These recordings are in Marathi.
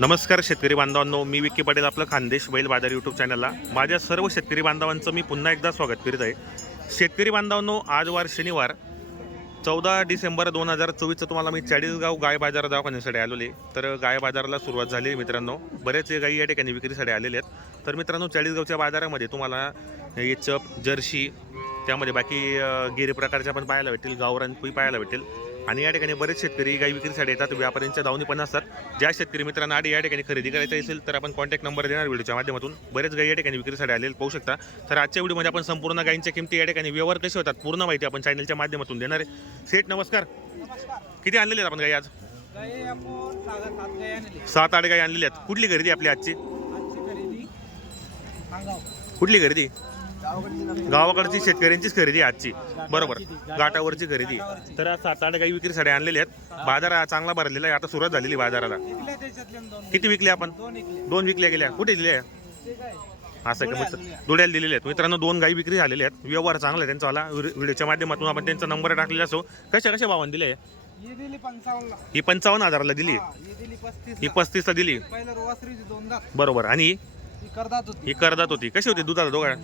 नमस्कार शेतकरी बांधवांनो मी विक्की पटेल आपलं खानदेश बैल बाजार यूट्यूब चॅनलला माझ्या सर्व शेतकरी बांधवांचं मी पुन्हा एकदा स्वागत करीत आहे. शेतकरी बांधवांनो आज वार शनिवार चौदा डिसेंबर दोन हजार चोवीसचं तुम्हाला मी चाळीसगाव गाय बाजार दवाखान्यासाठी आलेले तर गाय बाजाराला सुरुवात झाली मित्रांनो. बरेच गायी या ठिकाणी विक्रीसाठी आलेले आहेत. तर मित्रांनो चाळीसगावच्या बाजारामध्ये तुम्हाला हे चप जर्शी त्यामध्ये बाकी गिरी प्रकारच्या पण पाहायला भेटतील गावरान पाहायला भेटेल आणि या ठिकाणी बरेच शेतकरी गाई विक्रीसाठी येतात. व्यापाऱ्यांच्या दावणी पण असतात. ज्या शेतकरी मित्रांना आधी या ठिकाणी खरेदी करायची असेल तर आपण कॉन्टॅक्ट नंबर देणार व्हिडिओच्या माध्यमातून. बरेच गाई या ठिकाणी विक्रीसाठी आलेले पाहू शकता. तर आजच्या व्हिडिओमध्ये आपण संपूर्ण गायींच्या किमती या ठिकाणी व्यवहार कसे होतात पूर्ण माहिती आपण चॅनलच्या माध्यमातून देणार आहे. सेठ नमस्कार. किती आणलेले आहेत आपण गाई आज? सात आठ गाई आणलेली आहेत. कुठली खरेदी आपली आजची? कुठली खरेदी? गावाकडची शेतकऱ्यांचीच खरेदी आहे आजची. बरोबर. घाटावरची खरेदी तर सात आठ गाई विक्रीसाठी आणलेले आहेत. बाजार हा चांगला भरलेला आहे. आता सुरुवात झालेली बाजाराला. किती विकले आपण? दोन विकल्या गेल्या. कुठे दिल्या? काय असं का? मित्र धुळ्याला दिलेले आहेत. मित्रांनो दोन गाई विक्री झालेल्या आहेत. व्यवहार चांगला आहे त्यांचा आला व्हिडिओच्या माध्यमातून आपण त्यांचा नंबर टाकलेला असो. कशा कशा भावाने दिले? ही पंचावन्न हजाराला दिली. ही पस्तीस पस्तीसला दिली. बरोबर. आणि? ही करदात होती. कशी होती? दुधाला दोघा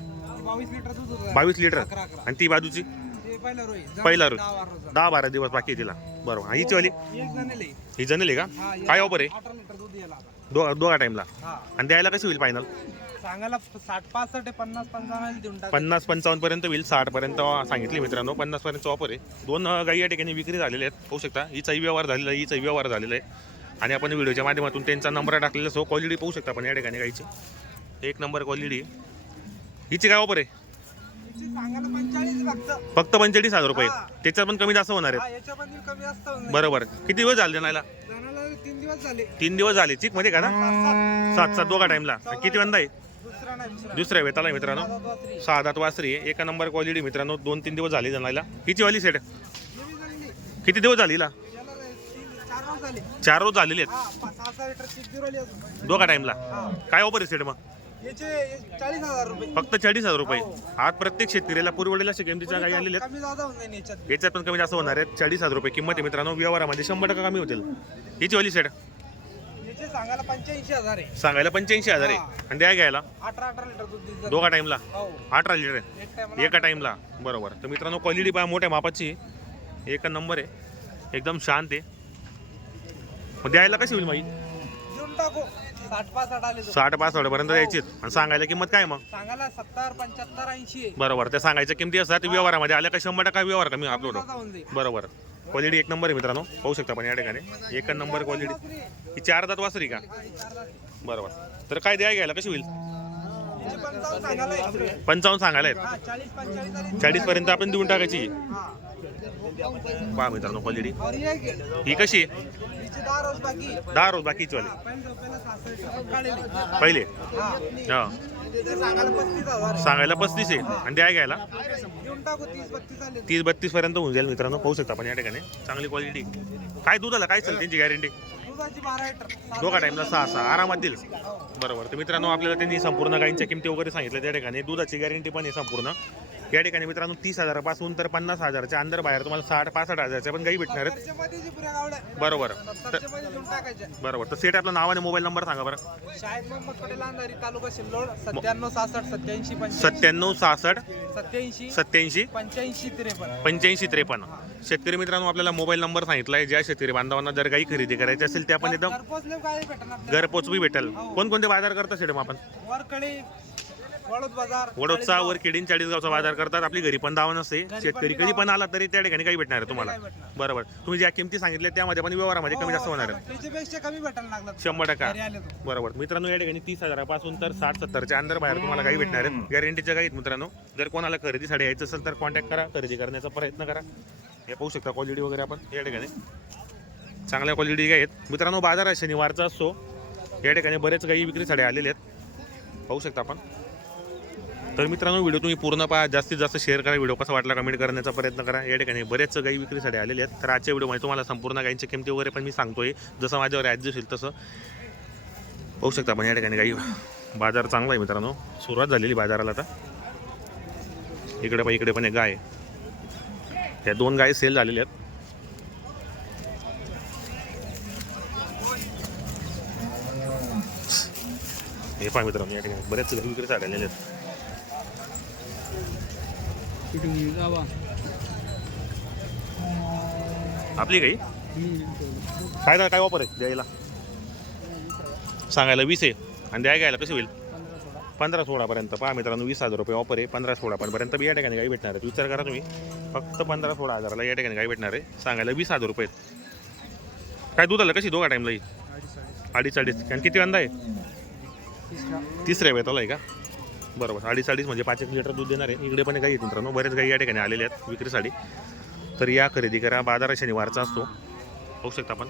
बावीस लिटर दूध होतं बावीस लिटर? अकरा अकरा. आणि ती बाजूची? ते पहिलं रोई. पहिला रोई. दहा बारा रोज दहा बारा दिवस बाकी आहे तिला. बरोबर. आणि हिची वाली? एक जणले ही जणली का? हा काय ऑफर आहे? अठरा लिटर दूध याला आता. दो दोघा टाईमला हा. आणि द्यायला कशी होईल फायनल सांगायला साठ पासष्ट आहे, पन्नास पंचावन्न देऊन टाक. पन्नास पंचावन्न पर्यंत होईल साठ पर्यंत सांगितले मित्रांनो. पन्नास पर्यंत ऑफर आहे. दोन अं, गाई या ठिकाणी विक्री झालेले आहेत. पाहू शकता. हिचाही व्यवहार झालेला आहे हिचाही व्यवहार झालेला आहे. आणि आपण व्हिडिओच्या माध्यमातून त्यांचा नंबर टाकलेला सो क्वालिटी पाहू शकता आपण या ठिकाणी गाईची. एक नंबर क्वालिटी हिची काय ऑफर आहे? फक्त. पंचेचाळीस हजार रुपये. त्याच्यात पण कमी जास्त होणार हा जाईल. बरोबर. किती दिवस झाले जणाला तीन दिवस झाले. तीन दिवस झाले. चिकमध्ये का ना? सात. सात. दोघा टाईमला किती वंदा आहे? दुसरा नाही दुसरा. दुसऱ्या वेताला आहे मित्रांनो. सात, सात, वासरी. सहा दात वासरी आहे एका नंबर क्वालिटी मित्रांनो दोन तीन दिवस झाले जणायला. हिची वाली सेट. किती दिवस झाली तीन- चार रोज झालेले आहेत. दोघा टाईमला हा. काय ऑफर आहे सेट मग? याचे हे चाळीस हजार रुपये. फक्त चाळीस हजार रुपये. आज प्रत्येक शेतकऱ्याला पुरवडेला किमतीच्या गाई आलेल्या कमी जादा होऊन जाईल याच्यात. आहेत याच्यात पण कमी जास्त होणार आहेत. चाळीस हजार रुपये किंमत आहे मित्रांनो. व्यवहारामध्ये शंभर टक्का कमी होतील. हिची वाली सेट याचे सांगायला पंच्याऐंशी हजार आहे. सांगायला पंच्याऐंशी हजार आहे. आणि द्या घ्यायला. अठरा अठरा लिटर दूध देत दोघा टाईमला हो. अठरा लिटर आहे. एक टाईमला बरोबर. तर मित्रांनो क्वालिटी पहा मोठ्या मापाची. एक नंबर आहे. एकदम शांत आहे. मग द्यायला कशी होईल माई देऊन टाकू. साठ पासष्ट आले. साठ पासष्ट पर्यंत द्यायची आणि सांगायला किंमत काय मग? सांगायला सत्तर पंच्याहत्तर ऐंशी. बरोबर. त्या सांगायच्या किमती असतात व्यवहारामध्ये. आल्या का शंभर टक्का व्यवहार कमी आपलो जादा होऊन जाईल. बरोबर. क्वालिटी एक नंबर आहे मित्रांनो. पाहू शकता पण या ठिकाणी. एक नंबर क्वालिटी. ही चार दात वासरी का? हा, ही. बरोबर. तर काय द्याय घ्यायला? कशी होईल? पंचावन्न सांगायला आहेत. हा चाळीस पर्यंत आपण देऊन टाकायची. हा. पहा मित्रांनो क्वालिटी ही कशी? आहे दहा रोज बाकी दहा पहिले? हा. सांगायला पस्तीस आहे. आहे आणि द्या घ्यायला. तीस बत्तीस पर्यंत होऊन जाईल मित्रांनो. पाहू शकता आपण या ठिकाणी. चांगली क्वालिटी काय दूध काय चालेल त्यांची गॅरंटी दुधाची दोघा टाईमला सहा सहा. आरामात देईल बरोबर. तर मित्रांनो आपल्याला त्यांनी संपूर्ण गाईंच्या किमती वगैरे सांगितल्या. त्या ठिकाणी दुधाची गॅरंटी पण आहे संपूर्ण. या ठिकाणी मित्रांनो तीस हजारापासून तर पन्नास हजाराच्या अंदर बाहेर तुम्हाला साठ पासष्ट हजारच्या पण गाई भेटणार आहेत बरोबर. टाकायच्या. बरोबर. तर सेट आपलं नाव आणि मोबाईल नंबर सांगा बरं. शाळेत मोहम्मद पटेल अंधारी तालुका सिल्लोड सत्त्याण्णव सहासष्ट सत्याऐंशी पंच्याऐंशी. सत्त्याण्णव सहासष्ट सत्याऐंशी सत्याऐंशी पंच्याऐंशी त्रेपन्न. पंच्याऐंशी त्रेपन्न. शेतकरी मित्रांनो आपल्याला मोबाईल नंबर सांगितला आहे ज्या शेतकरी बांधवांना जर काही खरेदी करायची असेल त्या पण एकदम घरपोच काय भेटणार. घरपोच बी भेटेल. कोणकोणते बाजार करता मग आपण? वरकडे वडोद बाजार. वडोदचा वर केडीन चाळीसगावचा बाजार करतात. आपली घरी पण दावा नसते शेतकरी कधी पण आला तरी त्या ठिकाणी काही भेटणार आहे तुम्हाला. बरोबर. तुम्ही ज्या किमती सांगितल्या त्यामध्ये पण व्यवहारामध्ये कमी जास्त होणार आहे. त्याच्यापेक्षा कमी भेटायला लागला शंभर टक्का. बरोबर. मित्रांनो या ठिकाणी तीस हजारापासून तर साठ सत्तरच्या अंदर बाहेर तुम्हाला काही भेटणार आहेत. गॅरंटीच्या गाईत मित्रांनो. जर कोणाला खरेदीसाठी यायचं असेल तर कॉन्टॅक्ट करा. खरेदी करण्याचा प्रयत्न करा. हे पाहू शकता क्वालिटी वगैरे आपण या ठिकाणी. चांगल्या क्वालिटी गाई आहेत. मित्रांनो बाजार आहे शनिवारचा असतो या ठिकाणी बरेच गाई विक्रीसाठी आलेले आहेत. पाहू शकता आपण. तर मित्रांनो व्हिडिओ तुम्ही पूर्ण पहा. जास्तीत जास्त शेअर करा. व्हिडिओ कसा वाटला कमेंट करण्याचा प्रयत्न करा. या ठिकाणी बरेच गाई विक्रीसाठी आलेले आहेत. तर आजच्या व्हिडिओमध्ये तुम्हाला संपूर्ण गाईंच्या किमती वगैरे पण मी सांगतोय. जसं माझ्यावर ॲडजस्ट होईल तसं. पाहू शकता आपण या ठिकाणी गाई. बाजार चांगला आहे मित्रांनो. सुरुवात झालेली बाजाराला आता. इकडे पण इकडे पण एक गाय. ह्या या दोन गाय सेल झालेल्या आहेत. हे पहा मित्रांनो या ठिकाणी बरेच विक्री साड्या आहेत. आपली काही? काय काय ऑफर आहे द्यायला? सांगायला वीस आहे. आणि द्याय घ्यायला कशी होईल? पंधरा सोळापर्यंत. पहा मित्रांनो वीस हजार रुपये ऑफर आहे. पंधरा सोळापर्यंत बी या ठिकाणी गाई भेटणार आहे विचार करा तुम्ही. फक्त पंधरा सोळा हजाराला या ठिकाणी गाई भेटणार आहे. सांगायला वीस हजार रुपये काय दूध आलं कशी दोघा टाईमला येईल अडीच अडीच. कारण किती अंदा आहे? तिसऱ्या वेळेला आहे का? बरोबर अडीच अडीच म्हणजे पाच एक लिटर दूध देणार. आहे इकडे पण गाई आहेत मित्रांनो बरेच गाई या ठिकाणी आलेल्या आहेत विक्रीसाठी तर या खरेदी करा. बाजार शनिवारचा असतो. होऊ शकता आपण.